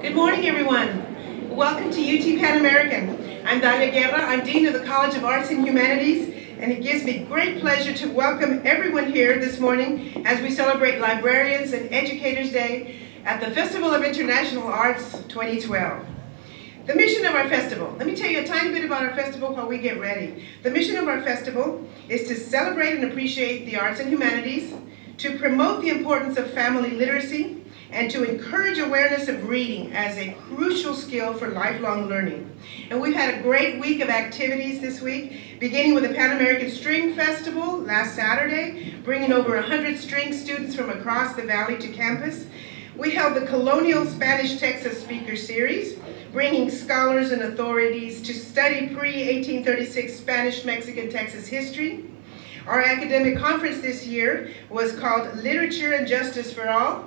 Good morning, everyone. Welcome to UT Pan American. I'm Dalia Guerra. I'm Dean of the College of Arts and Humanities, and it gives me great pleasure to welcome everyone here this morning as we celebrate Librarians and Educators Day at the Festival of International Arts 2012. The mission of our festival. Let me tell you a tiny bit about our festival while we get ready. The mission of our festival is to celebrate and appreciate the arts and humanities, to promote the importance of family literacy, and to encourage awareness of reading as a crucial skill for lifelong learning. And we've had a great week of activities this week, beginning with the Pan American String Festival last Saturday, bringing over 100 string students from across the valley to campus. We held the Colonial Spanish Texas Speaker Series, bringing scholars and authorities to study pre-1836 Spanish-Mexican Texas history. Our academic conference this year was called Literacy and Justice for All,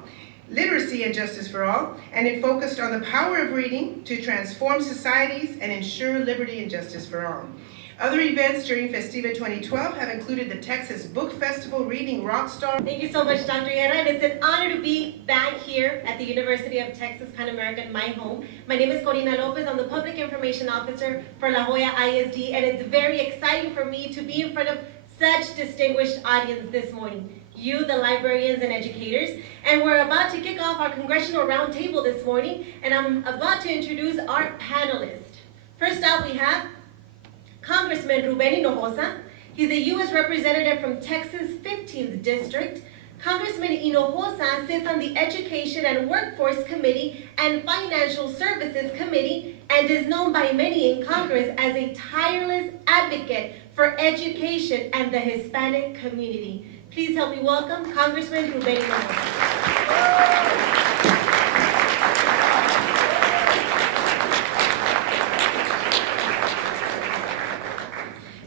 and it focused on the power of reading to transform societies and ensure liberty and justice for all. Other events during FESTIBA 2012 have included the Texas Book Festival Reading Rockstar. Thank you so much, Dr. Guerra, and it's an honor to be back here at the University of Texas Pan American, my home. My name is Corina Lopez. I'm the Public Information Officer for La Jolla ISD, and it's very exciting for me to be in front of such distinguished audience this morning. You, the librarians and educators, and we're about to kick off our Congressional Roundtable this morning, and I'm about to introduce our panelists. First out, we have Congressman Ruben Hinojosa. He's a U.S. representative from Texas' 15th District. Congressman Hinojosa sits on the Education and Workforce Committee and Financial Services Committee and is known by many in Congress as a tireless advocate for education and the Hispanic community. Please help me welcome Congressman Ruben Hinojosa.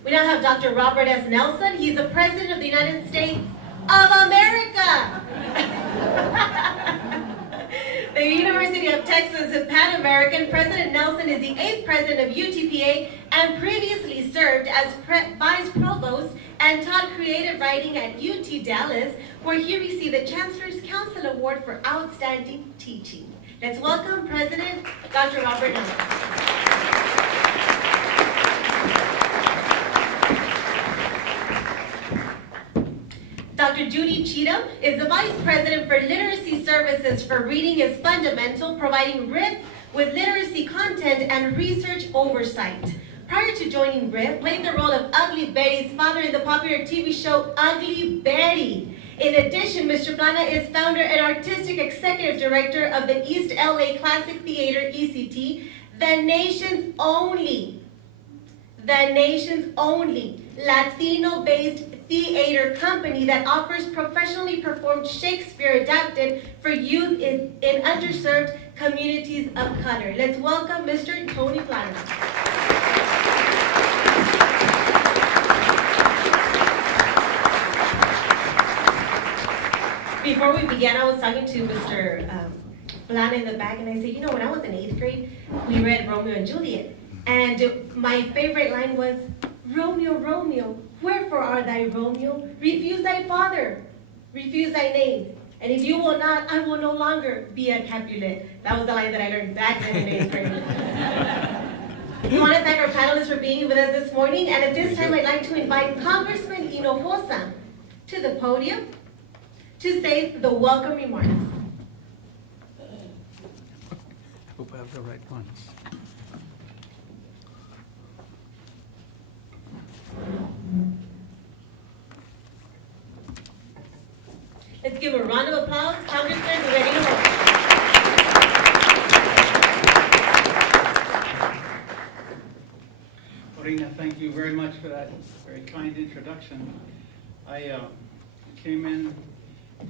We now have Dr. Robert S. Nelson. He's the President of the United States of America. The University of Texas Pan American. President Nelson is the 8th President of UTPA and previously served as Vice Provost and taught creative writing at UT Dallas, where he received the Chancellor's Council Award for Outstanding Teaching. Let's welcome President Dr. Robert Nelson. Dr. Judy Cheatham is the Vice President for Literacy Services for Reading is Fundamental, providing RIF with literacy content and research oversight. Prior to joining RIF, played the role of Ugly Betty's father in the popular TV show Ugly Betty. In addition, Mr. Plana is founder and artistic executive director of the East LA Classic Theater, ECT, the nation's only Latino-based theater company that offers professionally performed Shakespeare adapted for youth in underserved communities of color. Let's welcome Mr. Tony Plana. Before we began, I was talking to Mr. Plana in the back, and I said, you know, when I was in 8th grade, we read Romeo and Juliet. And my favorite line was, Romeo, Romeo, wherefore art thou, Romeo? Refuse thy father, refuse thy name. And if you will not, I will no longer be a Capulet. That was the line that I learned back then in 8th grade. We want to thank our panelists for being with us this morning. And at this time, I'd like to invite Congressman Hinojosa to the podium to say the welcome remarks. Hope I have the right ones. Let's give a round of applause, Congressman Ruben Hinojosa. Corina, thank you very much for that very kind introduction. I came in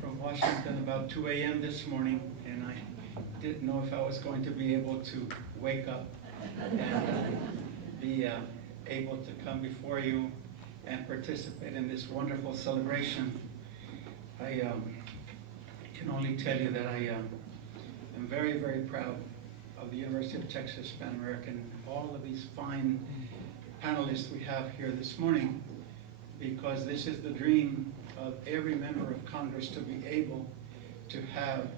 from Washington about 2 a.m. this morning, and I didn't know if I was going to be able to wake up and be able to come before you and participate in this wonderful celebration. I can only tell you that I am very, very proud of the University of Texas Pan American, all of these fine panelists we have here this morning, because this is the dream of every member of Congress, to be able to have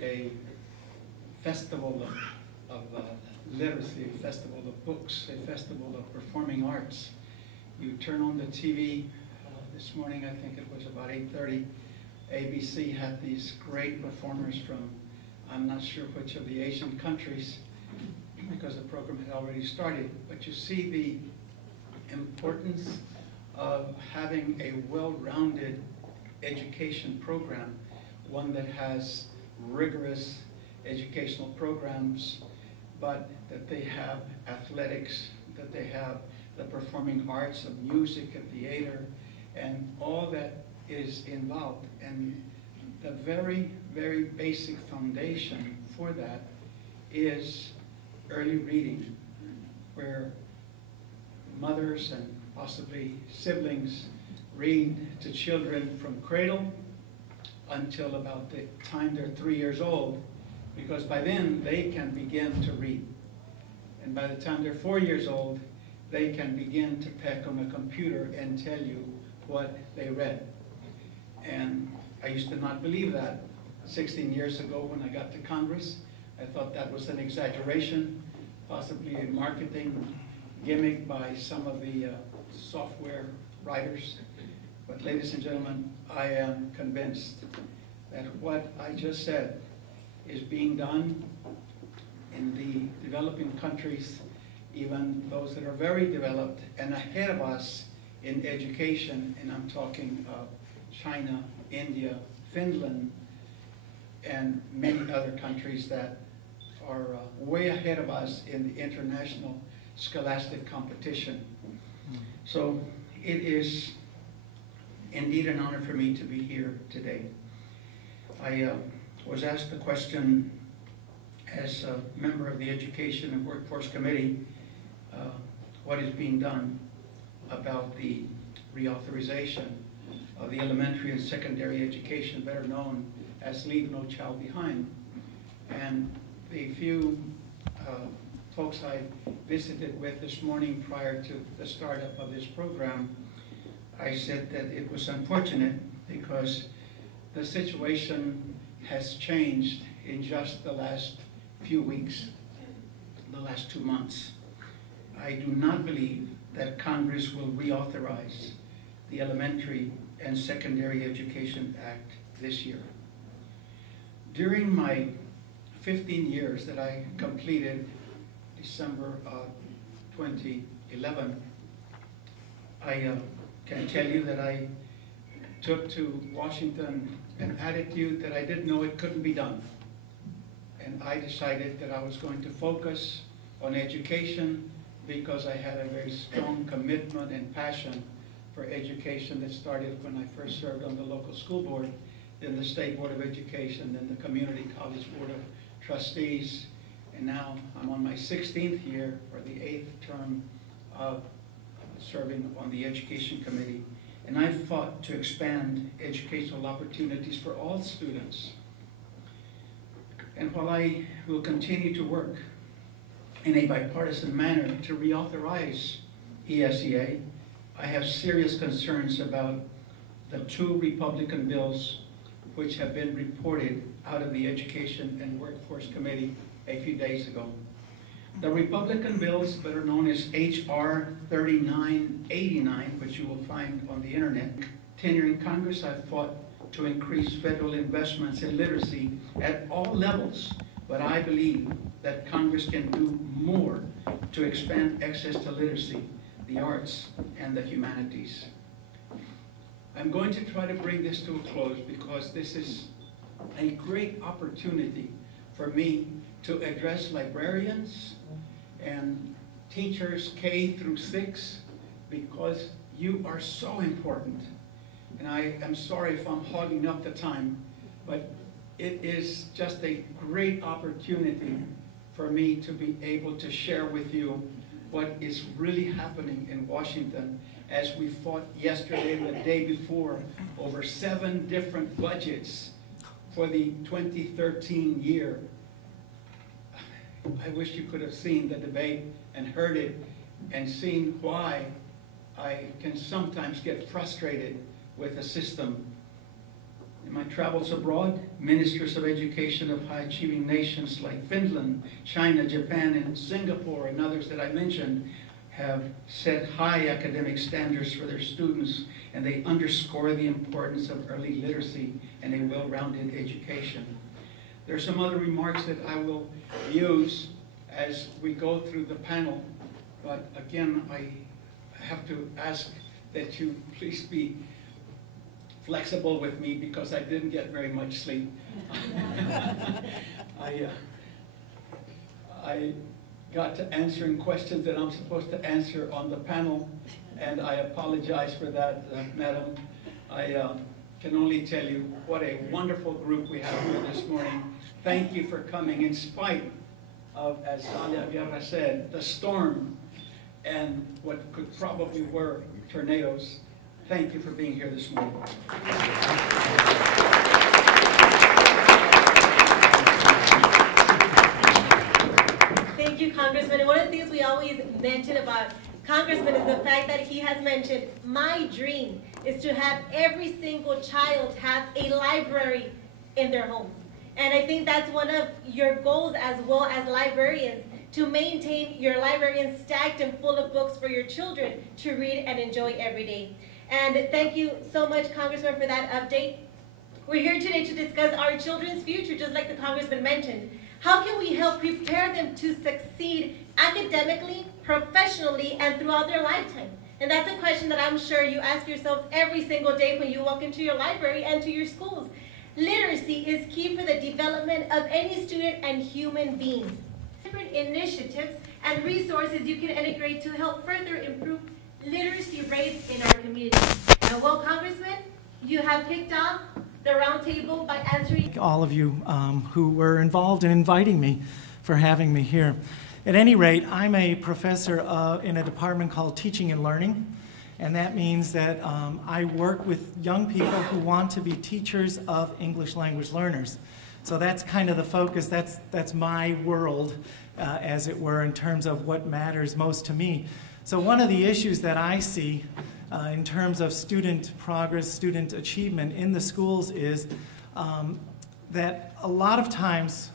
a festival of literacy, a festival of books, a festival of performing arts. You turn on the TV, this morning I think it was about 8:30, ABC had these great performers from, I'm not sure which of the Asian countries, because the program had already started, but you see the importance of having a well-rounded education program, one that has rigorous educational programs, but that they have athletics, that they have the performing arts of music and theater, and all that is involved. And the very, very basic foundation for that is early reading, where mothers and possibly siblings read to children from cradle until about the time they're 3 years old, because by then they can begin to read. And by the time they're 4 years old, they can begin to peck on a computer and tell you what they read. And I used to not believe that 16 years ago when I got to Congress. I thought that was an exaggeration, possibly a marketing gimmick by some of the software writers. But ladies and gentlemen, I am convinced that what I just said is being done in the developing countries, even those that are very developed and ahead of us in education, and I'm talking China, India, Finland, and many other countries that are way ahead of us in the international scholastic competition. So it is indeed an honor for me to be here today. I was asked the question as a member of the Education and Workforce Committee, what is being done about the reauthorization of the elementary and secondary education, better known as Leave No Child Behind. And the few folks I visited with this morning prior to the startup of this program, I said that it was unfortunate because the situation has changed in just the last few weeks, the last 2 months. I do not believe that Congress will reauthorize the Elementary and Secondary Education Act this year. During my 15 years that I completed December of 2011, I can tell you that I took to Washington an attitude that I didn't know it couldn't be done. And I decided that I was going to focus on education because I had a very strong commitment and passion for education that started when I first served on the local school board, then the State Board of Education, then the Community College Board of Trustees, and now I'm on my 16th year, or the 8th term of serving on the Education Committee. And I've fought to expand educational opportunities for all students. And while I will continue to work in a bipartisan manner to reauthorize ESEA, I have serious concerns about the 2 Republican bills which have been reported out of the Education and Workforce Committee a few days ago. The Republican bills, better known as H.R. 3989, which you will find on the internet. Tenure in Congress, I've fought to increase federal investments in literacy at all levels, but I believe that Congress can do more to expand access to literacy, the arts, and the humanities. I'm going to try to bring this to a close because this is a great opportunity for me to address librarians and teachers K through 6 because you are so important. And I am sorry if I'm hogging up the time, but it is just a great opportunity for me to be able to share with you what is really happening in Washington as we fought yesterday and the day before over 7 different budgets for the 2013 year. I wish you could have seen the debate and heard it and seen why I can sometimes get frustrated with the system. In my travels abroad, ministers of education of high-achieving nations like Finland, China, Japan, and Singapore, and others that I mentioned, have set high academic standards for their students, and they underscore the importance of early literacy and a well-rounded education. There are some other remarks that I will use as we go through the panel, but again, I have to ask that you please be flexible with me because I didn't get very much sleep. I got to answering questions that I'm supposed to answer on the panel, and I apologize for that, Madam. I can only tell you what a wonderful group we have here this morning. Thank you for coming in spite of, as Dalia Guerra said, the storm and what could probably were tornadoes. Thank you for being here this morning. Thank you, Congressman. And one of the things we always mention about Congressman is the fact that he has mentioned, my dream is to have every single child have a library in their homes. And I think that's one of your goals as well as librarians, to maintain your librarian stacked and full of books for your children to read and enjoy every day. And thank you so much, Congressman, for that update. We're here today to discuss our children's future, just like the Congressman mentioned. How can we help prepare them to succeed academically, professionally, and throughout their lifetime? And that's a question that I'm sure you ask yourselves every single day when you walk into your library and to your schools. Literacy is key for the development of any student and human being. Different initiatives and resources you can integrate to help further improve literacy rates in our community. And well, Congressman, you have kicked off the roundtable by answering all of you who were involved in inviting me, for having me here. At any rate, I'm a professor in a department called Teaching and Learning, and that means that I work with young people who want to be teachers of English language learners. So that's kind of the focus. That's my world, as it were, in terms of what matters most to me. So one of the issues that I see in terms of student progress, student achievement in the schools is that a lot of times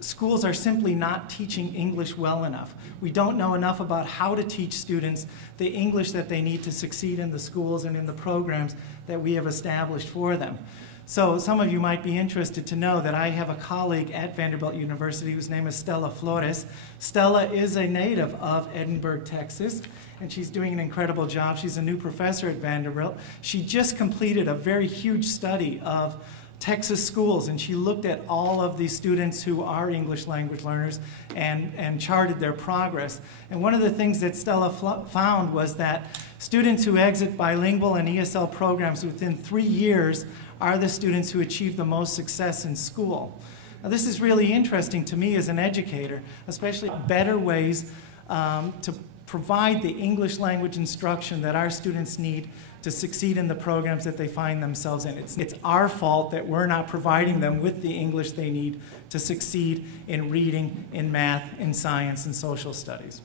schools are simply not teaching English well enough. We don't know enough about how to teach students the English that they need to succeed in the schools and in the programs that we have established for them. So some of you might be interested to know that I have a colleague at Vanderbilt University whose name is Stella Flores. Stella is a native of Edinburgh, Texas, and she's doing an incredible job. She's a new professor at Vanderbilt. She just completed a very huge study of Texas schools, and she looked at all of these students who are English language learners and charted their progress. And one of the things that Stella found was that students who exit bilingual and ESL programs within 3 years are the students who achieve the most success in school. Now, this is really interesting to me as an educator, especially better ways to provide the English language instruction that our students need to succeed in the programs that they find themselves in. It's our fault that we're not providing them with the English they need to succeed in reading, in math, in science, and social studies.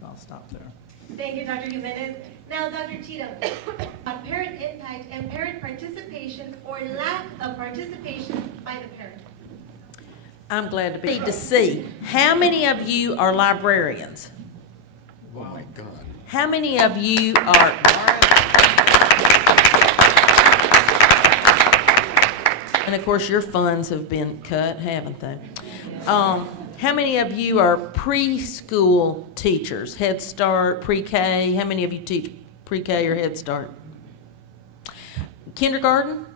So I'll stop there. Thank you, Dr. Jimenez. Now, Dr. Cheatham, parent impact and parent participation or lack of participation by the parents. I'm glad to see. How many of you are librarians? Oh my God. How many of you are... And of course your funds have been cut, haven't they? How many of you are preschool teachers? Head Start, pre-K? How many of you teach pre-K or Head Start? Kindergarten?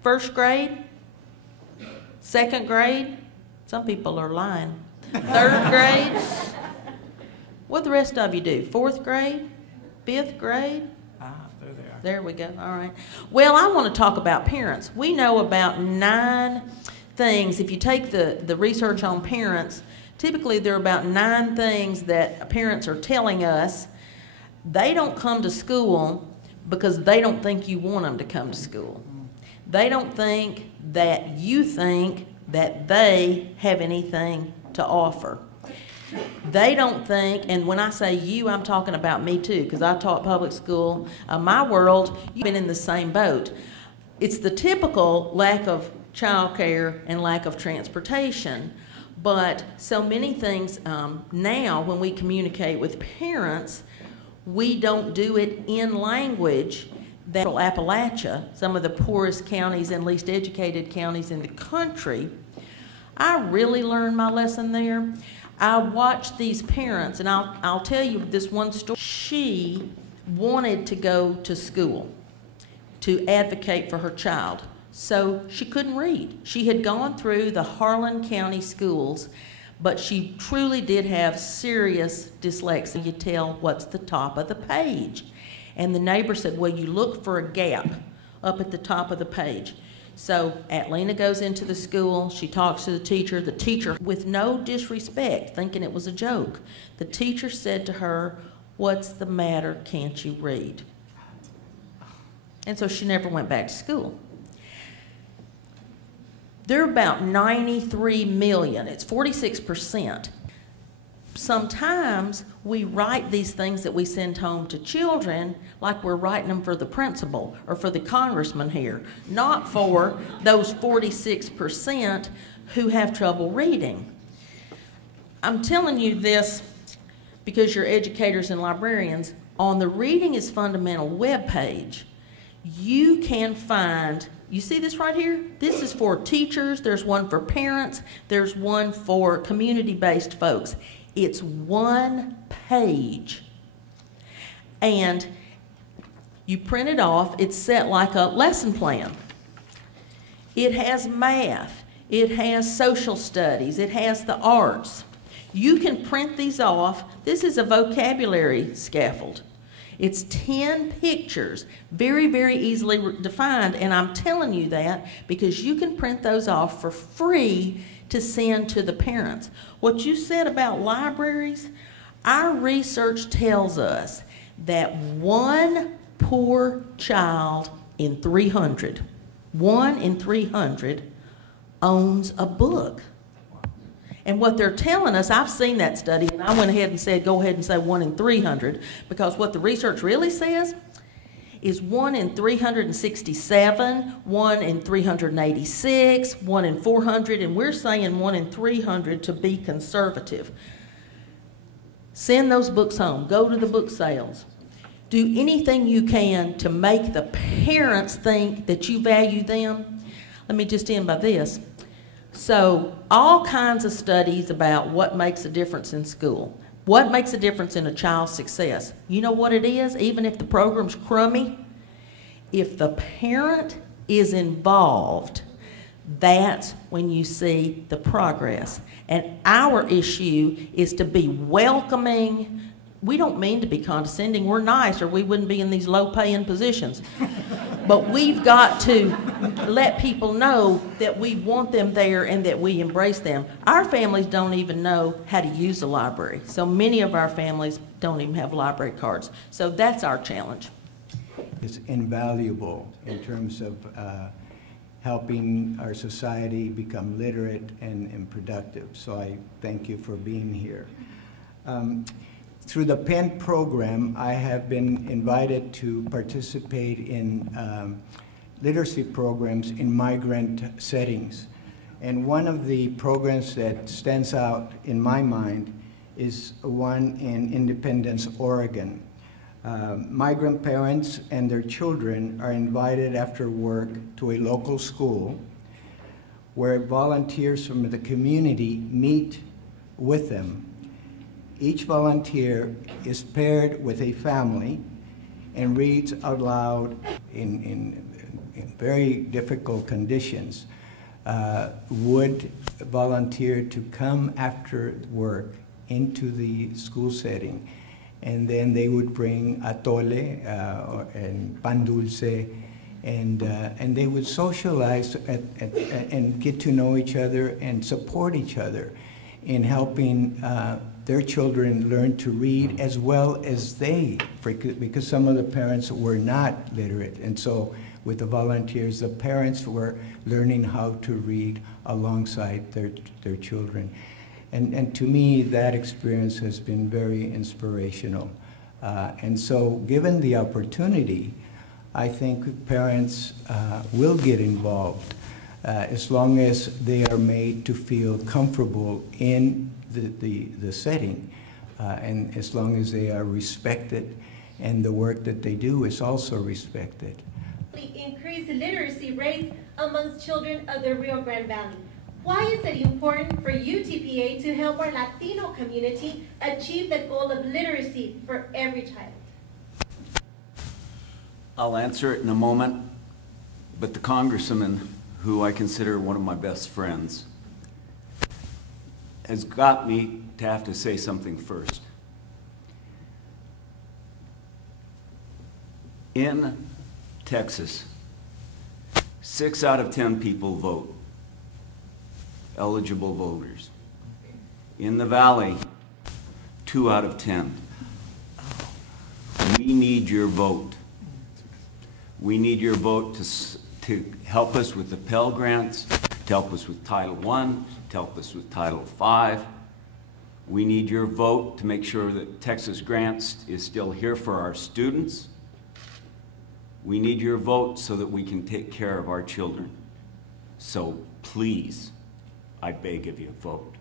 First grade? Second grade? Some people are lying. Third grade? What the rest of you do? Fourth grade? Fifth grade? There they are. There we go. All right. Well, I want to talk about parents. We know about 9 things. If you take the research on parents, typically there are about 9 things that parents are telling us. They don't come to school because they don't think you want them to come to school. They don't think that you think that they have anything to offer. They don't think, and when I say you, I'm talking about me too, because I taught public school. My world, you've been in the same boat. it's the typical lack of childcare and lack of transportation. But so many things now, when we communicate with parents, we don't do it in language that Appalachia, some of the poorest counties and least educated counties in the country. I really learned my lesson there. I watched these parents, and I'll tell you this one story. She wanted to go to school to advocate for her child, so she couldn't read. She had gone through the Harlan County schools, but she truly did have serious dyslexia. You tell what's the top of the page. And the neighbor said, well, you look for a gap up at the top of the page. So Atlina goes into the school, she talks to the teacher, with no disrespect, thinking it was a joke, the teacher said to her, what's the matter, can't you read? And so she never went back to school. There are about 93 million, it's 46%. Sometimes we write these things that we send home to children like we're writing them for the principal or for the congressman here, not for those 46% who have trouble reading. I'm telling you this because you're educators and librarians. On the Reading is Fundamental webpage, you can find, you see this right here? This is for teachers, there's one for parents, there's one for community-based folks. It's one page, and you print it off. It's set like a lesson plan. It has math, it has social studies, it has the arts. You can print these off. This is a vocabulary scaffold. It's 10 pictures, very, very easily defined, and I'm telling you that because you can print those off for free to send to the parents. What you said about libraries, our research tells us that one poor child in 300, 1 in 300 owns a book. And what they're telling us, I've seen that study, and I went ahead and said, go ahead and say 1 in 300, because what the research really says is 1 in 367, 1 in 386, 1 in 400, and we're saying 1 in 300 to be conservative. Send those books home. Go to the book sales. Do anything you can to make the parents think that you value them. Let me just end by this. So, all kinds of studies about what makes a difference in school. What makes a difference in a child's success? You know what it is, even if the program's crummy? If the parent is involved, that's when you see the progress. And our issue is to be welcoming. We don't mean to be condescending. We're nice, or we wouldn't be in these low-paying positions. But we've got to let people know that we want them there and that we embrace them. Our families don't even know how to use a library. So many of our families don't even have library cards. So that's our challenge. It's invaluable in terms of helping our society become literate and productive. So I thank you for being here. Through the PEN program, I have been invited to participate in literacy programs in migrant settings. And one of the programs that stands out in my mind is one in Independence, Oregon. Migrant parents and their children are invited after work to a local school where volunteers from the community meet with them. Each volunteer is paired with a family and reads out loud in very difficult conditions. Would volunteer to come after work into the school setting, and then they would bring atole and pan dulce, and they would socialize and get to know each other and support each other in helping their children learn to read as well as they, because some of the parents were not literate. And so with the volunteers, the parents were learning how to read alongside their children. And to me, that experience has been very inspirational. And so given the opportunity, I think parents will get involved as long as they are made to feel comfortable in the setting, and as long as they are respected and the work that they do is also respected. Increase literacy rates amongst children of the Rio Grande Valley. Why is it important for UTPA to help our Latino community achieve the goal of literacy for every child? I'll answer it in a moment, but the congressman, who I consider one of my best friends, has got me to have to say something first. In Texas, 6 out of 10 people vote, eligible voters. In the Valley, 2 out of 10. We need your vote. We need your vote to help us with the Pell Grants, to help us with Title I, to help us with Title V. We need your vote to make sure that Texas Grants is still here for our students. We need your vote so that we can take care of our children. So please, I beg of you, vote.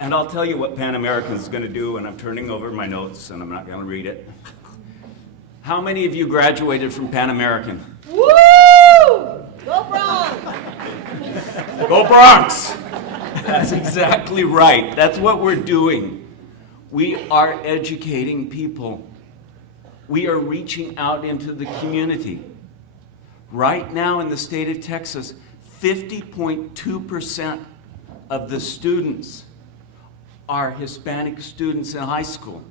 And I'll tell you what Pan American is going to do, and I'm turning over my notes, and I'm not going to read it. How many of you graduated from Pan American? Woo! Go Bronx! Go Bronx! That's exactly right. That's what we're doing. We are educating people. We are reaching out into the community. Right now in the state of Texas, 50.2% of the students are Hispanic students in high school.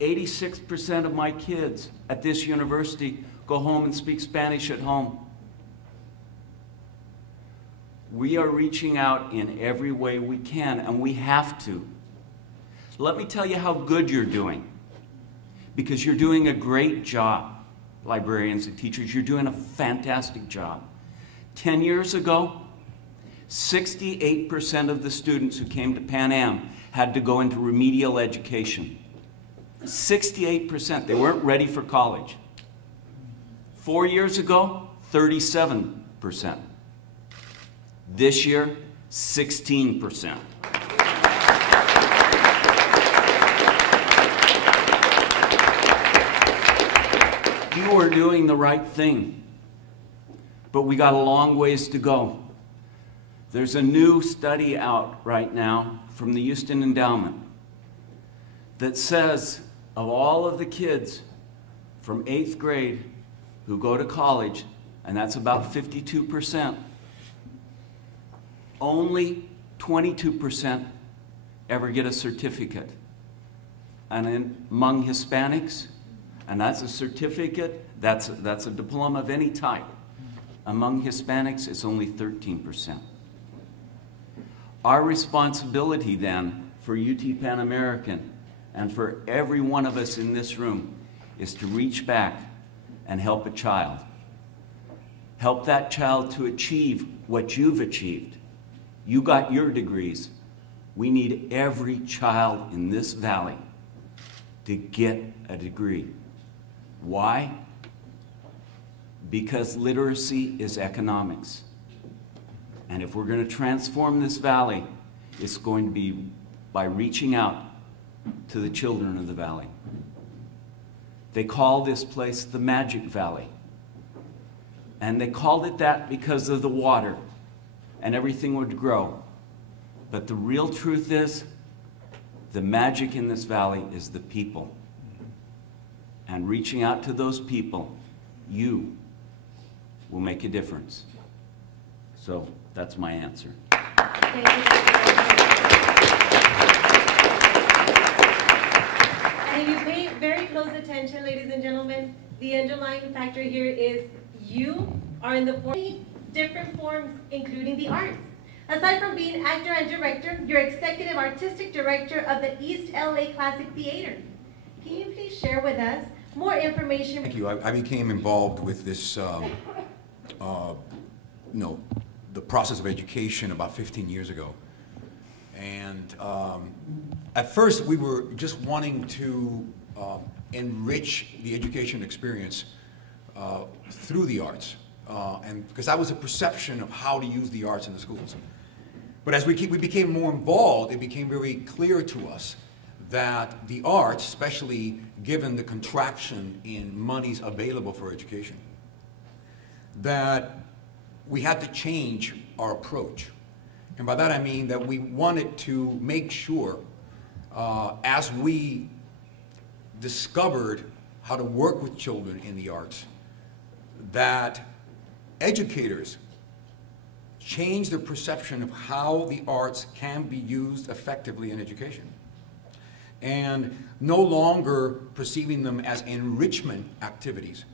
86% of my kids at this university go home and speak Spanish at home. We are reaching out in every way we can, and we have to. Let me tell you how good you're doing, because you're doing a great job, librarians and teachers. You're doing a fantastic job. 10 years ago, 68% of the students who came to Pan Am had to go into remedial education. 68%. They weren't ready for college. 4 years ago, 37%. This year, 16%. You are doing the right thing, but we got a long ways to go. There's a new study out right now from the Houston Endowment that says of all of the kids from 8th grade who go to college, and that's about 52%, only 22% ever get a certificate. And among Hispanics, and that's a certificate, that's a diploma of any type. Among Hispanics, it's only 13%. Our responsibility then for UT Pan American and for every one of us in this room is to reach back and help a child. Help that child to achieve what you've achieved. You got your degrees. We need every child in this valley to get a degree. Why? Because literacy is economics. And if we're going to transform this valley, it's going to be by reaching out to the children of the valley. They call this place the Magic Valley. And they called it that because of the water, and everything would grow. But the real truth is, the magic in this valley is the people. And reaching out to those people, you will make a difference. So that's my answer. And if you pay very close attention, ladies and gentlemen, the underlying factor here is you are in the 40 different forms, including the arts. Aside from being actor and director, you're executive artistic director of the East LA Classic Theater. Can you please share with us more information? Thank you. I became involved with this, the process of education about 15 years ago. And at first, we were just wanting to enrich the education experience through the arts, and because that was a perception of how to use the arts in the schools. But as we became more involved, it became very clear to us that the arts, especially given the contraction in monies available for education, that we had to change our approach. And by that I mean that we wanted to make sure, as we discovered how to work with children in the arts, that educators change their perception of how the arts can be used effectively in education, and no longer perceiving them as enrichment activities,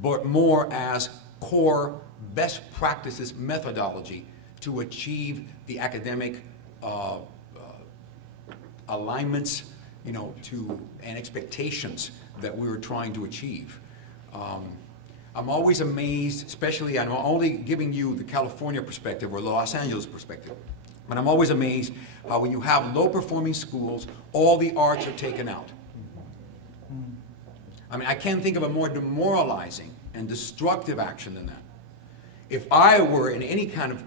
but more as core best practices methodology to achieve the academic alignments, and expectations that we were trying to achieve. I'm always amazed, especially, I'm only giving you the California perspective or the Los Angeles perspective, but I'm always amazed how when you have low-performing schools, all the arts are taken out. I mean, I can't think of a more demoralizing and destructive action than that. If I were in any kind of,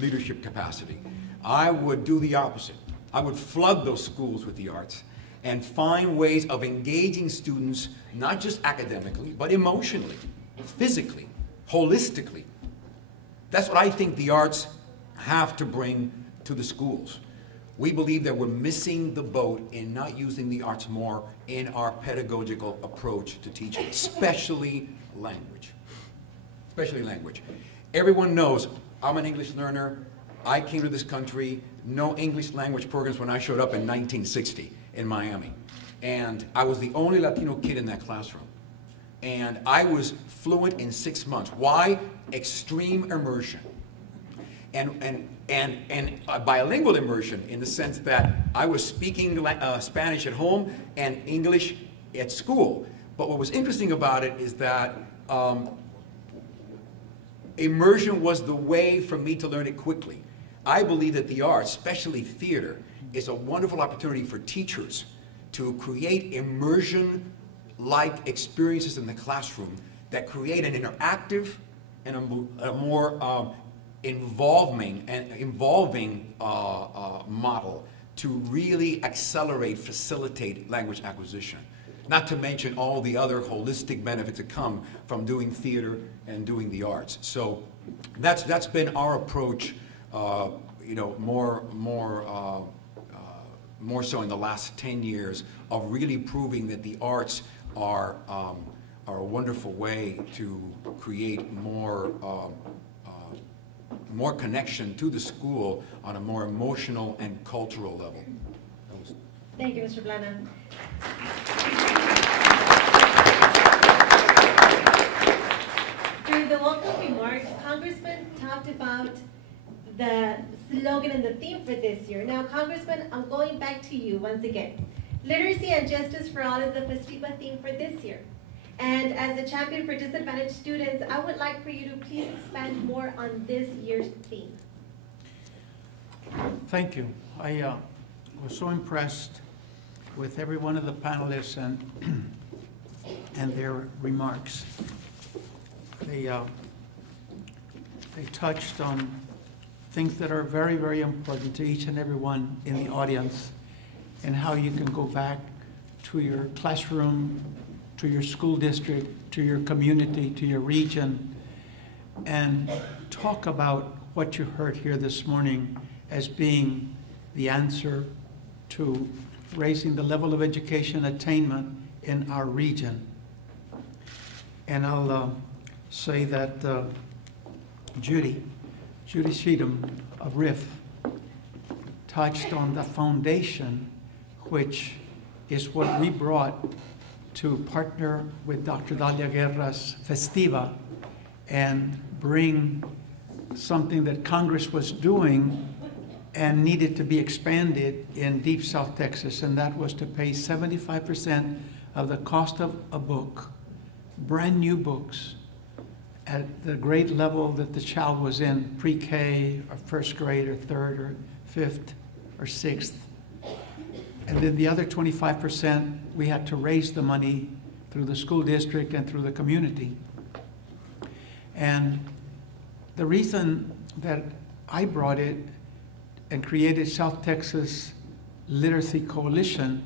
leadership capacity, I would do the opposite. I would flood those schools with the arts and find ways of engaging students, not just academically, but emotionally, physically, holistically. That's what I think the arts have to bring to the schools. We believe that we're missing the boat in not using the arts more in our pedagogical approach to teaching, especially language. Especially language. Everyone knows I'm an English learner. I came to this country, no English language programs when I showed up in 1960 in Miami. And I was the only Latino kid in that classroom. And I was fluent in 6 months. Why? Extreme immersion. And bilingual immersion in the sense that I was speaking Spanish at home and English at school. But what was interesting about it is that immersion was the way for me to learn it quickly. I believe that the arts, especially theater, is a wonderful opportunity for teachers to create immersion-like experiences in the classroom that create an interactive and a more involving model to really accelerate, facilitate language acquisition. Not to mention all the other holistic benefits that come from doing theater and doing the arts. So that's been our approach, more so in the last 10 years of really proving that the arts are a wonderful way to create more connection to the school on a more emotional and cultural level. Thank you, Mr. Plana. During the welcome remarks, Congressman talked about the slogan and the theme for this year. Now, Congressman, I'm going back to you once again. Literacy and justice for all is the FESTIBA theme for this year. And as a champion for disadvantaged students, I would like for you to please expand more on this year's theme. Thank you. I was so impressed with every one of the panelists and their remarks. They touched on things that are very, very important to each and every one in the audience, and how you can go back to your classroom, to your school district, to your community, to your region, and talk about what you heard here this morning as being the answer to raising the level of education attainment in our region. And I'll say that Judy Cheatham of RIF touched on the foundation, which is what we brought to partner with Dr. Dalia Guerra's FESTIBA and bring something that Congress was doing and needed to be expanded in Deep South Texas, and that was to pay 75% of the cost of a book, brand new books, at the grade level that the child was in, pre-K or first grade or third or fifth or 6th. And then the other 25%, we had to raise the money through the school district and through the community. And the reason that I brought it and created South Texas Literacy Coalition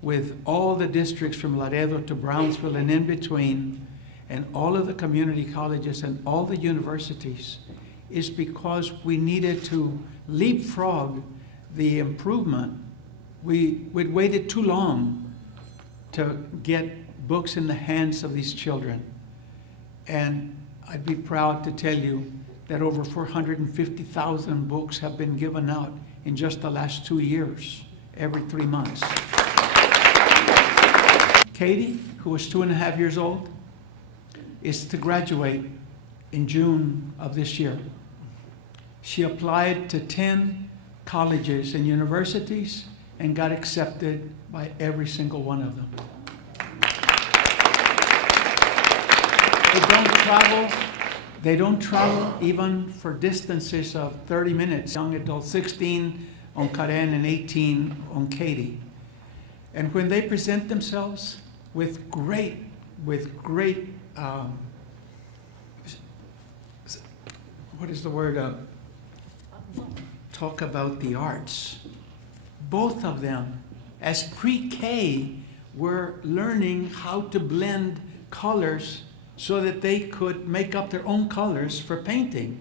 with all the districts from Laredo to Brownsville and in between, and all of the community colleges and all the universities, is because we needed to leapfrog the improvement. We'd waited too long to get books in the hands of these children. And I'd be proud to tell you that over 450,000 books have been given out in just the last 2 years, every 3 months. Katie, who was 2.5 years old, is to graduate in June of this year. She applied to 10 colleges and universities and got accepted by every single one of them. They don't travel even for distances of 30 minutes. Young adults, 16 on Karen and 18 on Katie. And when they present themselves with great, what is the word? Talk about the arts. Both of them, as pre-K, were learning how to blend colors so that they could make up their own colors for painting.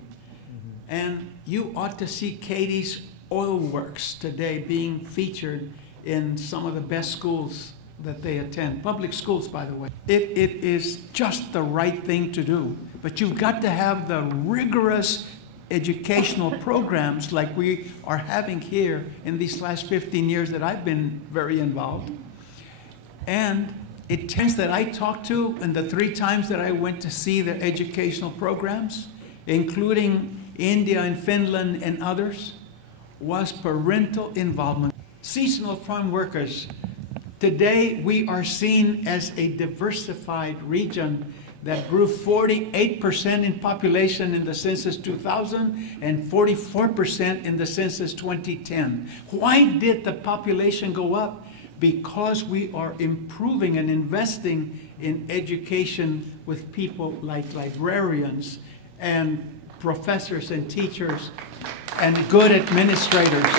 And you ought to see Katie's oil works today being featured in some of the best schools that they attend. Public schools, by the way. It is just the right thing to do. But you've got to have the rigorous educational programs like we are having here in these last 15 years that I've been very involved. And it tends that I talked to, and the 3 times that I went to see their educational programs, including India and Finland and others, was parental involvement. Seasonal farm workers. Today we are seen as a diversified region that grew 48% in population in the census 2000 and 44% in the census 2010. Why did the population go up? Because we are improving and investing in education with people like librarians and professors and teachers and good administrators.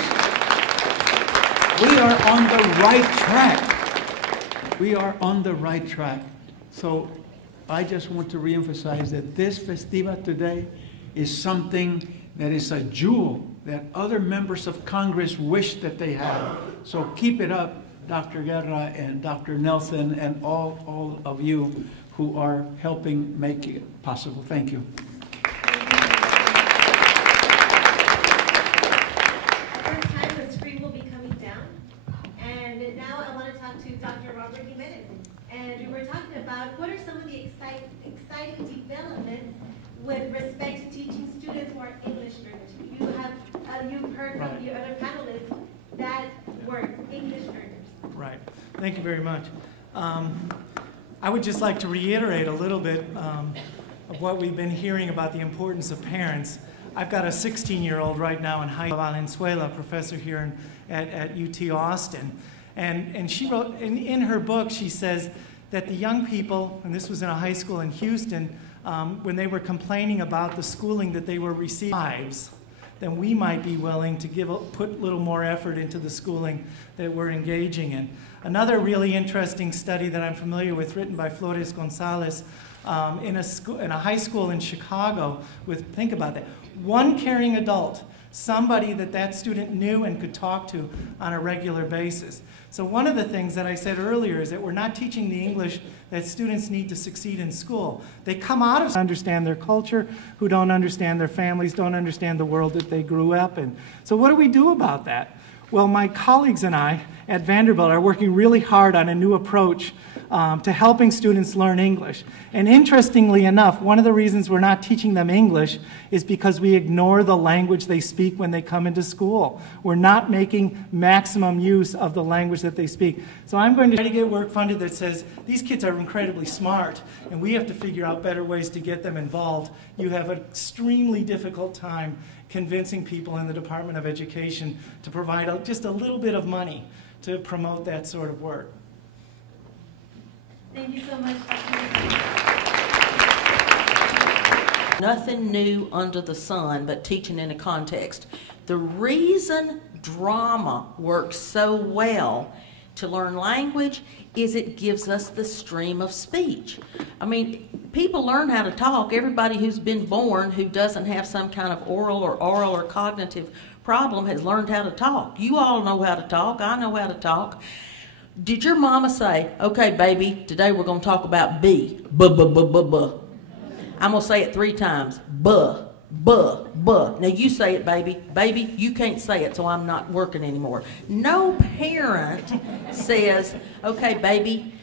We are on the right track. We are on the right track. So I just want to reemphasize that this FESTIBA today is something that is a jewel that other members of Congress wish that they had. So keep it up, Dr. Guerra and Dr. Nelson and all of you who are helping make it possible. Thank you. What are some of the exciting developments with respect to teaching students who are English learners? You've heard from your other panelists that were English learners. Right. Thank you very much. I would just like to reiterate a little bit of what we've been hearing about the importance of parents. I've got a 16-year-old right now in high school, Valenzuela, professor here at UT Austin. And she wrote, in her book, she says that the young people, and this was in a high school in Houston, when they were complaining about the schooling that they were receiving, then we might be willing to put a little more effort into the schooling that we're engaging in. Another really interesting study that I'm familiar with, written by Flores Gonzalez, in a high school in Chicago, with, think about that, one caring adult, somebody that student knew and could talk to on a regular basis. So one of the things that I said earlier is that we're not teaching the English that students need to succeed in school. They come out of understand their culture, who don't understand their families, don't understand the world that they grew up in. So what do we do about that? Well, my colleagues and I, at Vanderbilt are working really hard on a new approach to helping students learn English. And interestingly enough, one of the reasons we're not teaching them English is because we ignore the language they speak when they come into school. We're not making maximum use of the language that they speak. So I'm going to try to get work funded that says these kids are incredibly smart and we have to figure out better ways to get them involved. You have an extremely difficult time convincing people in the Department of Education to provide just a little bit of money to promote that sort of work. Thank you so much. Nothing new under the sun but teaching in a context. The reason drama works so well to learn language is it gives us the stream of speech. I mean, people learn how to talk. Everybody who's been born who doesn't have some kind of oral or cognitive problem has learned how to talk. You all know how to talk. I know how to talk. Did your mama say, okay, baby, today we're going to talk about B? Buh. I'm going to say it 3 times. Buh. Now you say it, baby. Baby, you can't say it, so I'm not working anymore. No parent says, okay, baby,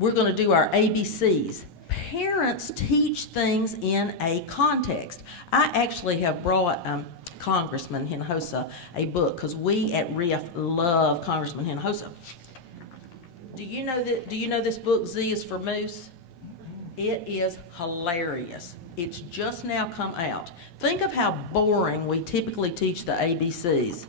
we're going to do our ABCs. Parents teach things in a context. I actually have brought Congressman Hinojosa a book because we at RIF love Congressman Hinojosa. Do you know this book, Z is for Moose? It is hilarious. It's just now come out. Think of how boring we typically teach the ABCs.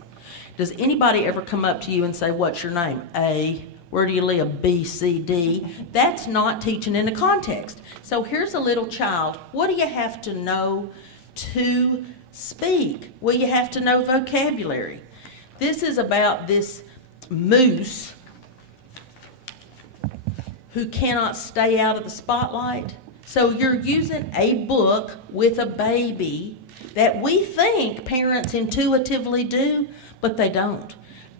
Does anybody ever come up to you and say, what's your name? A. Where do you live? B, C, D. That's not teaching in a context. So here's a little child. What do you have to know to speak? Well, you have to know vocabulary. This is about this moose who cannot stay out of the spotlight. So you're using a book with a baby that we think parents intuitively do, but they don't.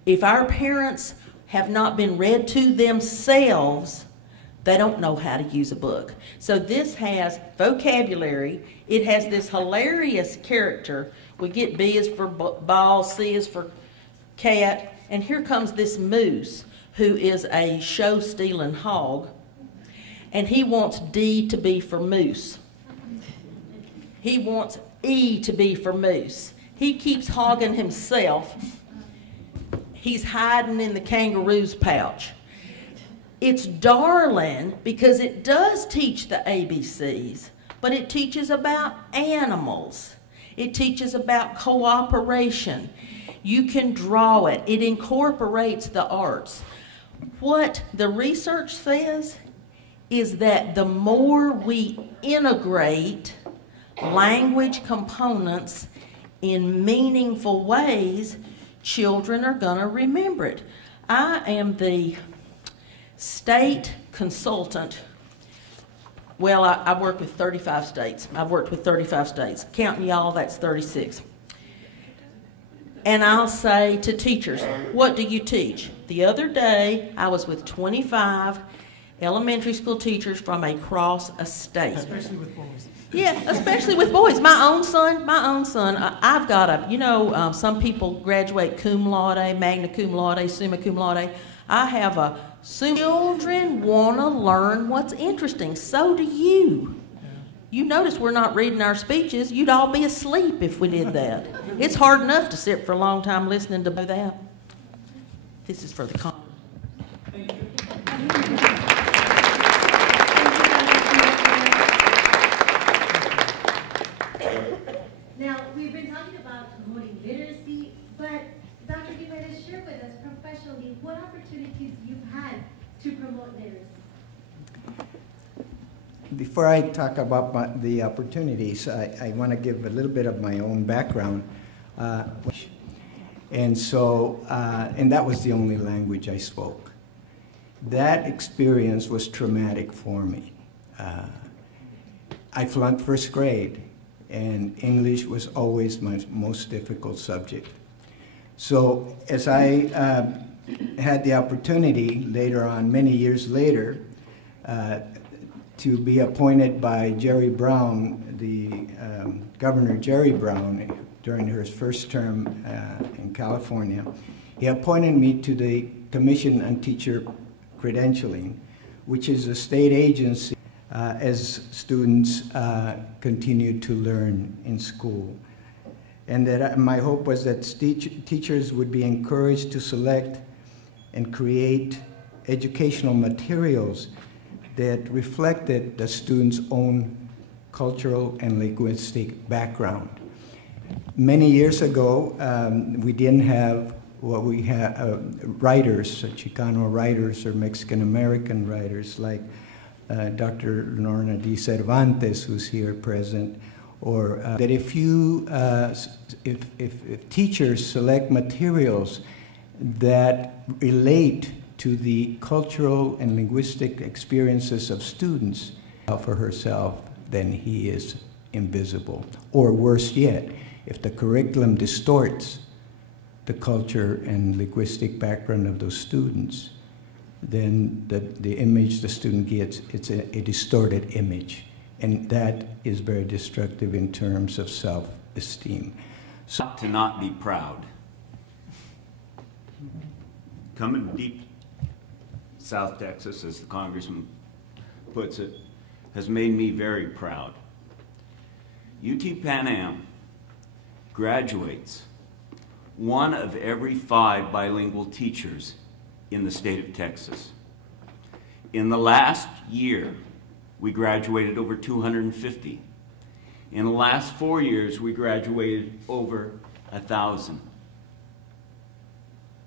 If our parents have not been read to themselves, they don't know how to use a book. So this has vocabulary. It has this hilarious character. We get B is for ball, C is for cat, and here comes this moose who is a show-stealing hog, and he wants D to be for moose. He wants E to be for moose. He keeps hogging himself. He's hiding in the kangaroo's pouch. It's darling because it does teach the ABCs, but it teaches about animals. It teaches about cooperation. You can draw it. It incorporates the arts. What the research says is that the more we integrate language components in meaningful ways, children are going to remember it. I am the state consultant. Well, I work with 35 states. I've worked with 35 states. Counting y'all, that's 36. And I'll say to teachers, what do you teach? The other day, I was with 25 elementary school teachers from across a state. Especially with boys. Yeah, especially with boys. My own son, I've got some people graduate cum laude, magna cum laude, summa cum laude. I have a summa. Children want to learn what's interesting. So do you. You notice we're not reading our speeches. You'd all be asleep if we did that. It's hard enough to sit for a long time listening to that. This is for the con. Now, we've been talking about promoting literacy, but Dr. Guimaraes, share with us professionally what opportunities you've had to promote literacy. Before I talk about the opportunities, I want to give a little bit of my own background. And that was the only language I spoke. That experience was traumatic for me. I flunked first grade, and English was always my most difficult subject. So as I had the opportunity later on, many years later, to be appointed by Jerry Brown, the Governor Jerry Brown, during his first term in California. He appointed me to the Commission on Teacher Credentialing, which is a state agency as students continue to learn in school. And that my hope was that teachers would be encouraged to select and create educational materials that reflected the student's own cultural and linguistic background. Many years ago, we didn't have what we have, writers, Chicano writers or Mexican-American writers like Dr. Lorna D. Cervantes, who's here present, or that if teachers select materials that relate to the cultural and linguistic experiences of students for herself, then he is invisible. Or worse yet, if the curriculum distorts the culture and linguistic background of those students, then the image the student gets, it's a distorted image. And that is very destructive in terms of self-esteem. So to not be proud. Coming deep South Texas, as the congressman puts it, has made me very proud. UT Pan Am graduates 1 of every 5 bilingual teachers in the state of Texas. In the last year, we graduated over 250. In the last 4 years, we graduated over 1,000.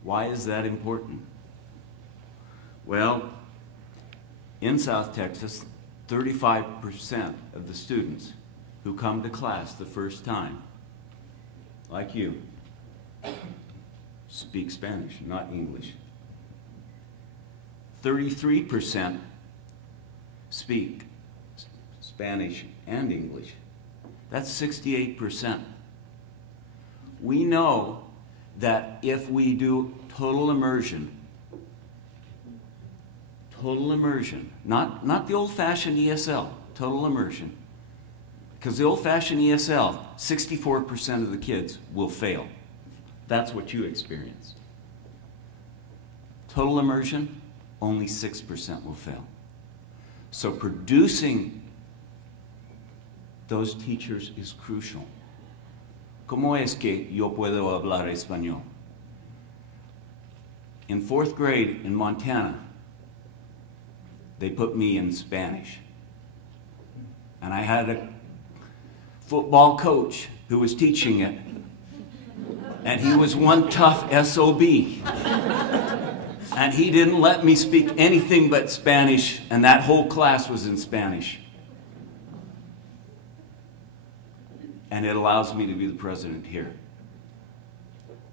Why is that important? Well, in South Texas, 35% of the students who come to class the first time, like you, speak Spanish, not English. 33% speak Spanish and English. That's 68%. We know that if we do total immersion, not the old-fashioned ESL, total immersion, because the old-fashioned ESL, 64% of the kids will fail. That's what you experienced. Total immersion, only 6% will fail. So producing those teachers is crucial. ¿Cómo es que yo puedo hablar español? In 4th grade in Montana, they put me in Spanish. And I had a football coach who was teaching it. And he was one tough SOB. And he didn't let me speak anything but Spanish, and that whole class was in Spanish. And it allows me to be the president here.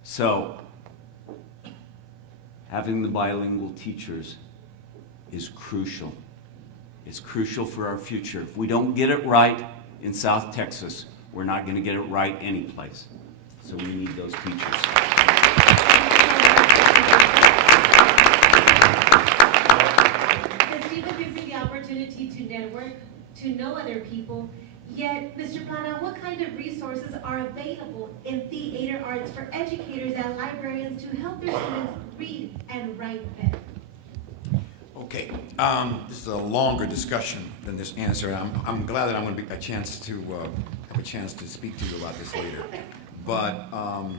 So, having the bilingual teachers is crucial. It's crucial for our future. If we don't get it right in South Texas, we're not going to get it right anyplace. So we need those teachers. FESTIBA gives you the opportunity to network, to know other people. Yet, Mr. Plana, what kind of resources are available in theater arts for educators and librarians to help their students read and write better? Okay, this is a longer discussion than this answer. I'm glad that I'm going to have a chance to speak to you about this later. But a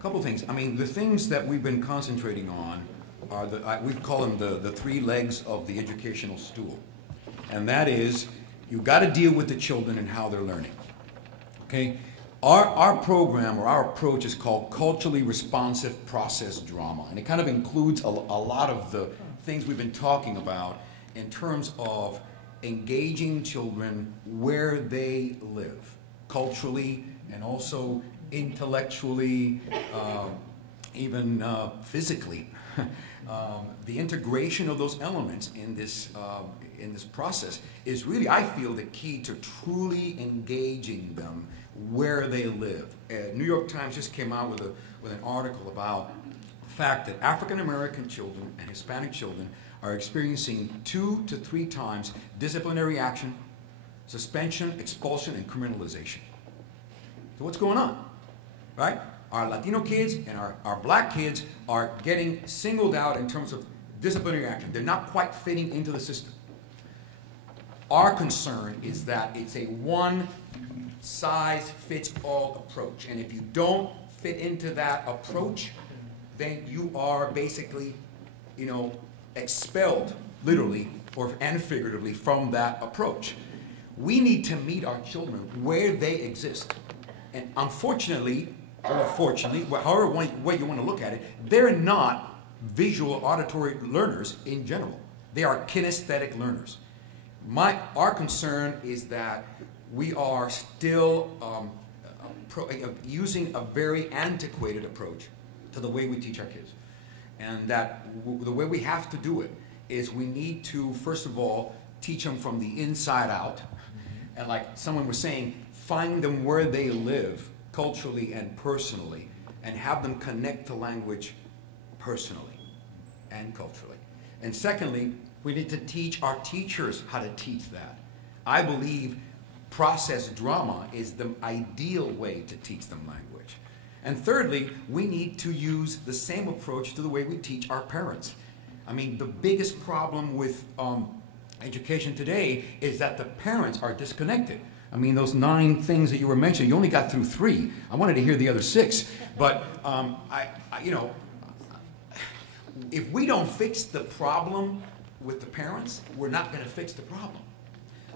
couple things. I mean, the things that we've been concentrating on are we call them the 3 legs of the educational stool, and that is you've got to deal with the children and how they're learning. Okay, our program or our approach is called culturally responsive process drama, and it kind of includes a lot of the things we've been talking about in terms of engaging children where they live, culturally and also intellectually, even physically. The integration of those elements in this process is really, I feel, the key to truly engaging them where they live. New York Times just came out with an article about the fact that African American children and Hispanic children are experiencing 2 to 3 times disciplinary action, suspension, expulsion, and criminalization. So what's going on, right? Our Latino kids and our black kids are getting singled out in terms of disciplinary action. They're not quite fitting into the system. Our concern is that it's a one-size-fits-all approach. And if you don't fit into that approach, then you are basically, expelled, literally and figuratively, from that approach. We need to meet our children where they exist. And unfortunately, or fortunately, however way you want to look at it, they're not visual auditory learners in general. They are kinesthetic learners. Our concern is that we are still using a very antiquated approach to the way we teach our kids. And that the way we have to do it is we need to, first of all, teach them from the inside out. And like someone was saying, find them where they live, culturally and personally, and have them connect to language personally and culturally. And secondly, we need to teach our teachers how to teach that. I believe process drama is the ideal way to teach them language. And thirdly, we need to use the same approach to the way we teach our parents. I mean, the biggest problem with education today is that the parents are disconnected. I mean, those 9 things that you were mentioning, you only got through 3. I wanted to hear the other 6. But, if we don't fix the problem with the parents, we're not going to fix the problem.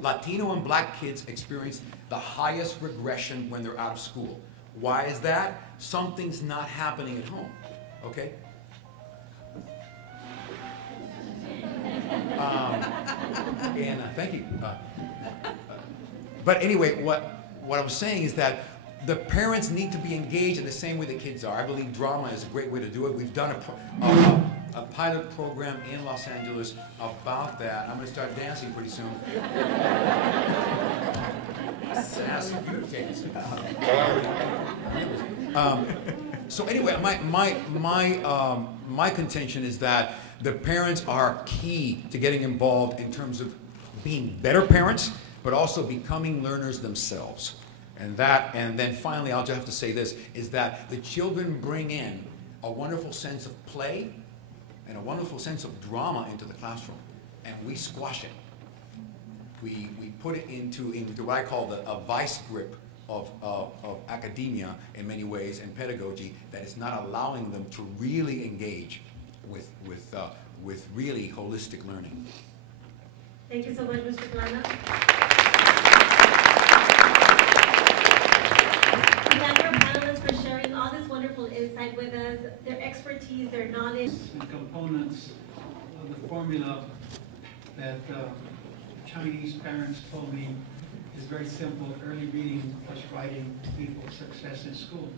Latino and black kids experience the highest regression when they're out of school. Why is that? Something's not happening at home, okay? Thank you. But anyway, what I was saying is that the parents need to be engaged in the same way the kids are. I believe drama is a great way to do it. We've done a pilot program in Los Angeles about that. I'm going to start dancing pretty soon. So anyway, my contention is that the parents are key to getting involved in terms of being better parents, but also becoming learners themselves. And then finally, I'll just have to say this, is that the children bring in a wonderful sense of play and a wonderful sense of drama into the classroom, and we squash it. We put it into what I call a vice grip of academia in many ways and pedagogy that is not allowing them to really engage with really holistic learning. Thank you so much, Mr. Plana. We thank our panelists for sharing all this wonderful insight with us, their expertise, their knowledge. The components of the formula that Chinese parents told me is very simple. Early reading plus writing equals success in school.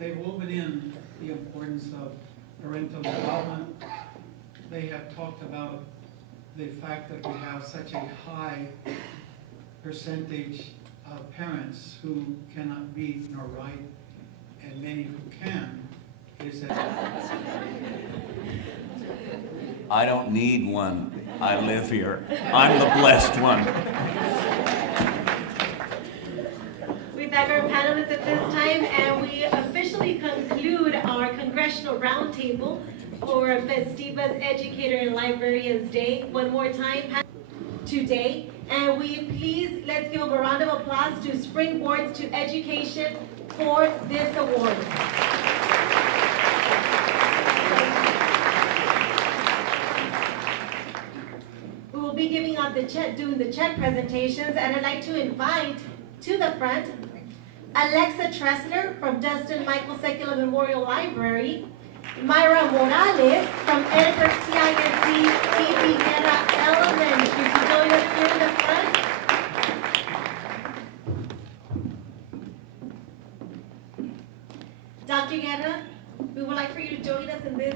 They've woven in the importance of parental development. They have talked about the fact that we have such a high percentage of parents who cannot read nor write, and many who can, is that... I don't need one. I live here. I'm the blessed one. We thank our panelists at this time, and we officially conclude our Congressional Roundtable for FESTIBA's Educator and Librarians Day. One more time today, and let's give a round of applause to Springboards to Education for this award. We will be giving out the check, doing the check presentations, and I'd like to invite to the front Alexa Tressler from Dustin Michael Secular Memorial Library, Myra Morales from Edinburgh CISD E.B. Guerra Elementary to join us here in the front. Dr. Guerra, we would like for you to join us in this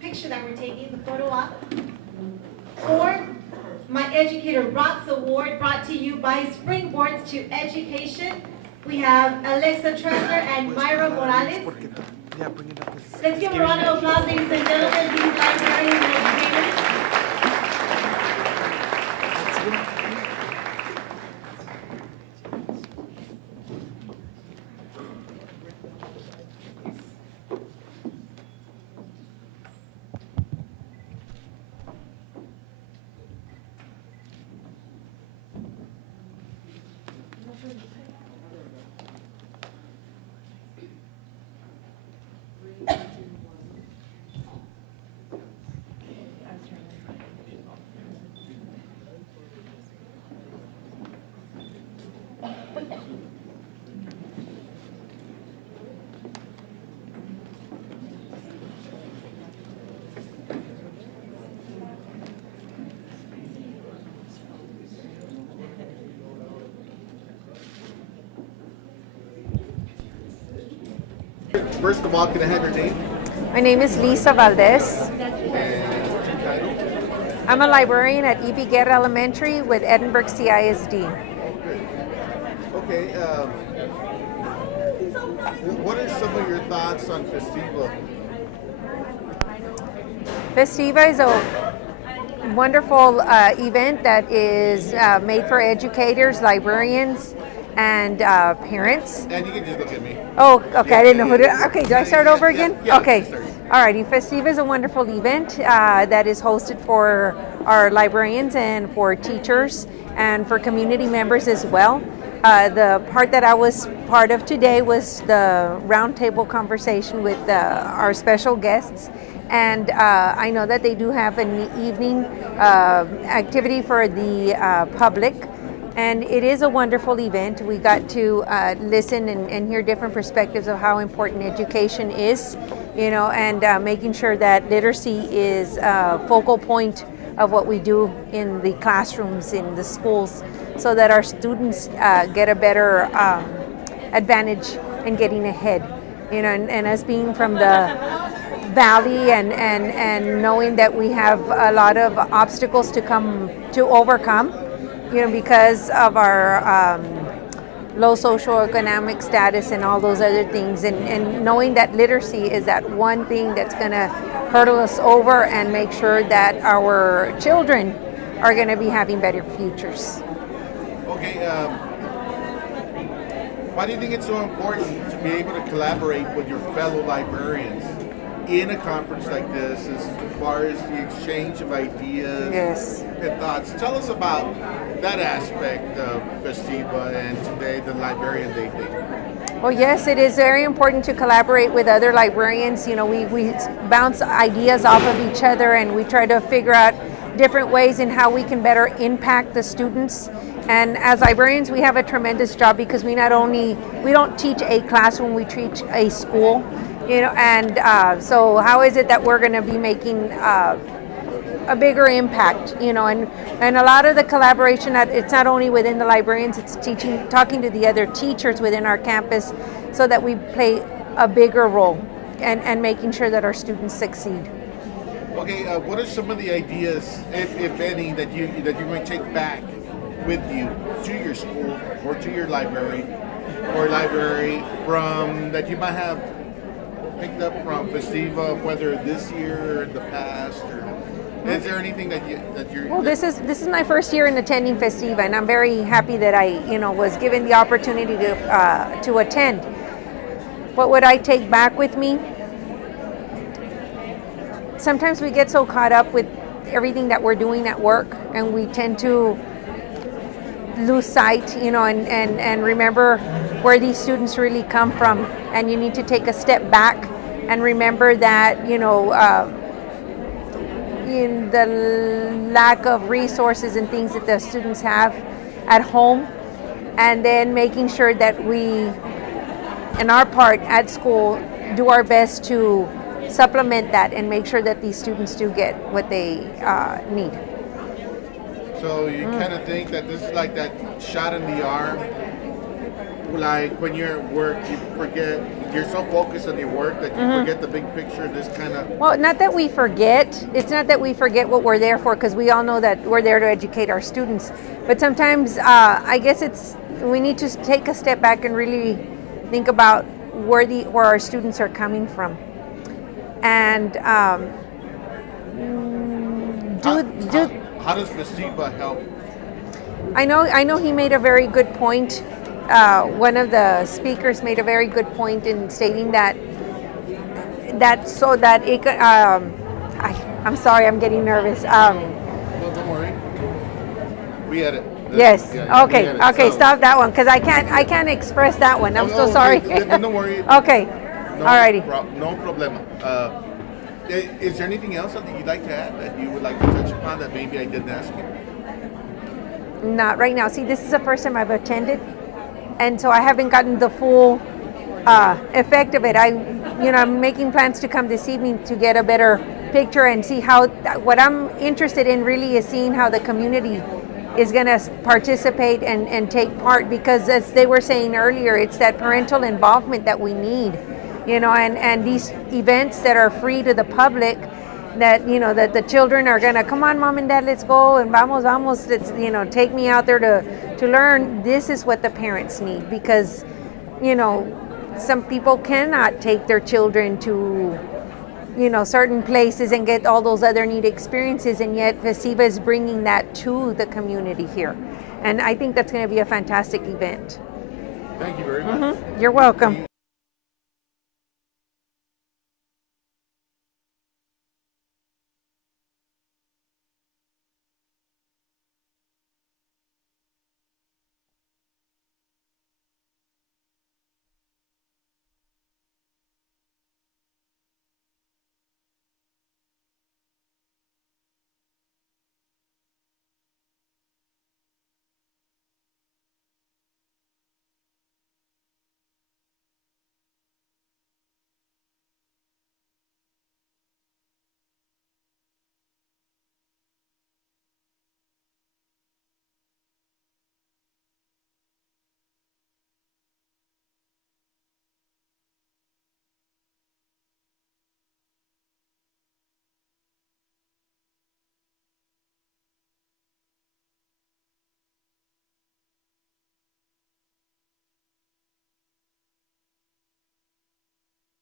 picture that we're taking, the photo op. For my Educator Rocks Award, brought to you by Springboards to Education, we have Alexa Tressler and Myra Morales. Let's give a round of applause, ladies and gentlemen, these librarians and educators. First of all, can I have your name? My name is Lisa Valdez. And title? I'm a librarian at E.B. Guerra Elementary with Edinburgh CISD. Okay, what are some of your thoughts on FESTIBA? FESTIBA is a wonderful event that is made for educators, librarians, and parents. And you can just look at me. Oh, okay. I didn't know who to. Okay, do I start over again? Yeah, okay. start. Alrighty. FESTIBA is a wonderful event that is hosted for our librarians and for teachers and for community members as well. The part that I was part of today was the roundtable conversation with our special guests. And I know that they do have an evening activity for the public. And it is a wonderful event. We got to listen and hear different perspectives of how important education is, you know, and making sure that literacy is a focal point of what we do in the classrooms, in the schools, so that our students get a better advantage in getting ahead. You know, and us being from the valley and knowing that we have a lot of obstacles to overcome, you know, because of our low socioeconomic status and all those other things, and knowing that literacy is that one thing that's going to hurdle us over and make sure that our children are going to be having better futures. Okay, why do you think it's so important to be able to collaborate with your fellow librarians in a conference like this, as far as the exchange of ideas and thoughts? Tell us about that aspect of FESTIBA and today, the Librarian Day thing. Well, yes, it is very important to collaborate with other librarians. You know, we bounce ideas off of each other, and we try to figure out different ways in how we can better impact the students. And as librarians, we have a tremendous job because we don't teach a classroom, we teach a school. You know, and so how is it that we're going to be making a bigger impact? You know, and a lot of the collaboration, it's not only within the librarians, it's talking to the other teachers within our campus, so that we play a bigger role and making sure that our students succeed. Okay, what are some of the ideas, if any, that you're going to take back with you to your school or to your library from that you might have picked up from FESTIBA, whether this year or in the past, or is there anything that you're? Well, this is my first year in attending FESTIBA, and I'm very happy that I was given the opportunity to attend. What would I take back with me? Sometimes we get so caught up with everything that we're doing at work, and we tend to lose sight, and remember where these students really come from. And you need to take a step back and remember that, in the lack of resources and things that the students have at home, and then making sure that we, in our part at school, do our best to supplement that and make sure that these students do get what they need. So you kind of think that this is like that shot in the arm, like when you're at work, you're so focused on your work that you forget the big picture, this kind of... Well, not that we forget. It's not that we forget what we're there for, because we all know that we're there to educate our students. But sometimes, I guess we need to take a step back and really think about where our students are coming from. And how does FESTIBA help? I know he made a very good point. One of the speakers made a very good point in stating that so that it could, I'm sorry, I'm getting nervous. No, don't worry. We had it. Yes. Yeah, okay. Okay. So, stop that one, because I can't express that one. I'm so sorry. Don't worry. Okay. Alrighty. No problem. Is there anything else that you'd like to add that you would like to touch upon that maybe I didn't ask you? Not right now. See, this is the first time I've attended, and so I haven't gotten the full effect of it. I'm making plans to come this evening to get a better picture and see how, what I'm interested in really is seeing how the community is going to participate and take part, because as they were saying earlier, it's that parental involvement that we need, and these events that are free to the public, that that the children are gonna, come on mom and dad, let's go, and vamos, let's take me out there to learn. This is what the parents need, because some people cannot take their children to certain places and get all those other neat experiences, and yet FESTIBA is bringing that to the community here, and I think that's going to be a fantastic event. Thank you very much. You're welcome.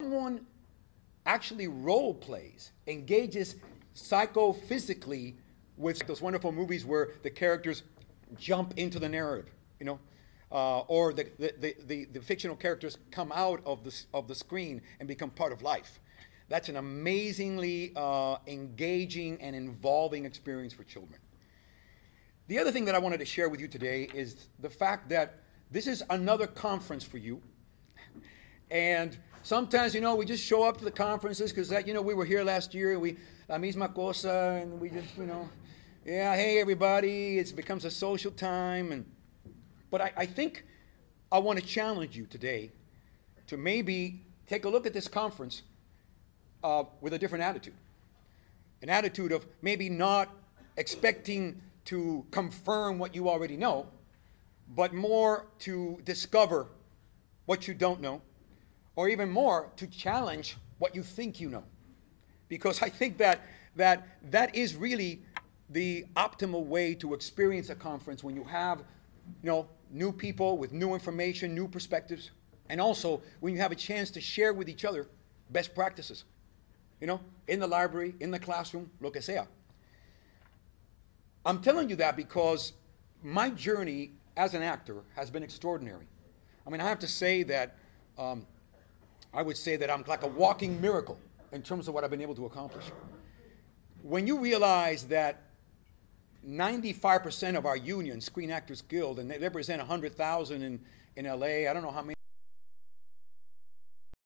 Someone actually role plays, engages psychophysically with those wonderful movies where the characters jump into the narrative, or the fictional characters come out of the screen and become part of life. That's an amazingly engaging and involving experience for children. The other thing that I wanted to share with you today is the fact that this is another conference for you. And sometimes, we just show up to the conferences because we were here last year and we, la misma cosa, and we just, yeah, hey everybody, it becomes a social time. But I think I want to challenge you today to maybe take a look at this conference with a different attitude. An attitude of maybe not expecting to confirm what you already know, but more to discover what you don't know, or even more to challenge what you think you know. Because I think that is really the optimal way to experience a conference, when you have new people with new information, new perspectives, and also when you have a chance to share with each other best practices, in the library, in the classroom, lo que sea. I'm telling you that because my journey as an actor has been extraordinary. I mean, I have to say that I would say that I'm like a walking miracle in terms of what I've been able to accomplish. When you realize that 95% of our union, Screen Actors Guild, and they represent 100,000 in LA, I don't know how many